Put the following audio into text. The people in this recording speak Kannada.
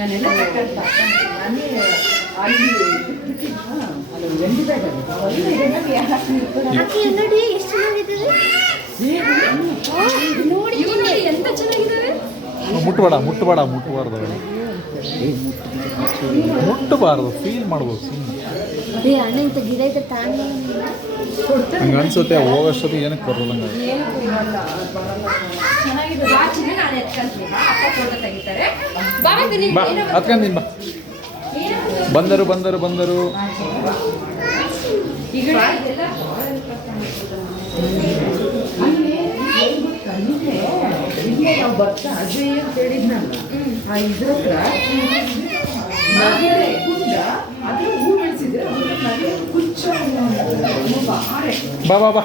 ನಾನೆಲ್ಲ ತಕ್ಕಂತ ನಾನೇ ಅಲ್ಲಿ ಅದು ವೆಂಡಿ ಬ್ಯಾಗ್ ನೋಡಿ ಎಷ್ಟು ಚೆನ್ನಾಗಿದ್ದಾವೆ. ನೋಡಿ ಎಂತ ಚೆನ್ನಾಗಿದ್ದಾವೆ. ಮುಟ್ಟಬಾರ್ದು ಫೀಲ್ ಮಾಡ್ಬೋದು. ಅದೇ ಅಣ್ಣ ಇಂಥ ಗಿಡ ಐತೆ ತಾನೇ ಹಂಗೆ ಅನ್ಸುತ್ತೆ ಹೋಗೋಷ್ಟೊತ್ತಿಗೆ ಏನಕ್ಕೆ ಬರೋಲ್ಲ. ಬಾ ಹತ್ಕೊಂತೀನಿ ಬಾ. ಬಂದರು ನಾವು ಬರ್ತಾ ಅಜಯ್ ಅಂತ ಹೇಳಿದ್ನಲ್ಲ ಆ ಇದ್ರ ಹತ್ರ ನವಿಲೆ ಕುಂಡ ಅದ್ರ ಹೂ ಬೆಳೆಸಿದ್ರೆ ಕುಚ್ಚ ಬಾ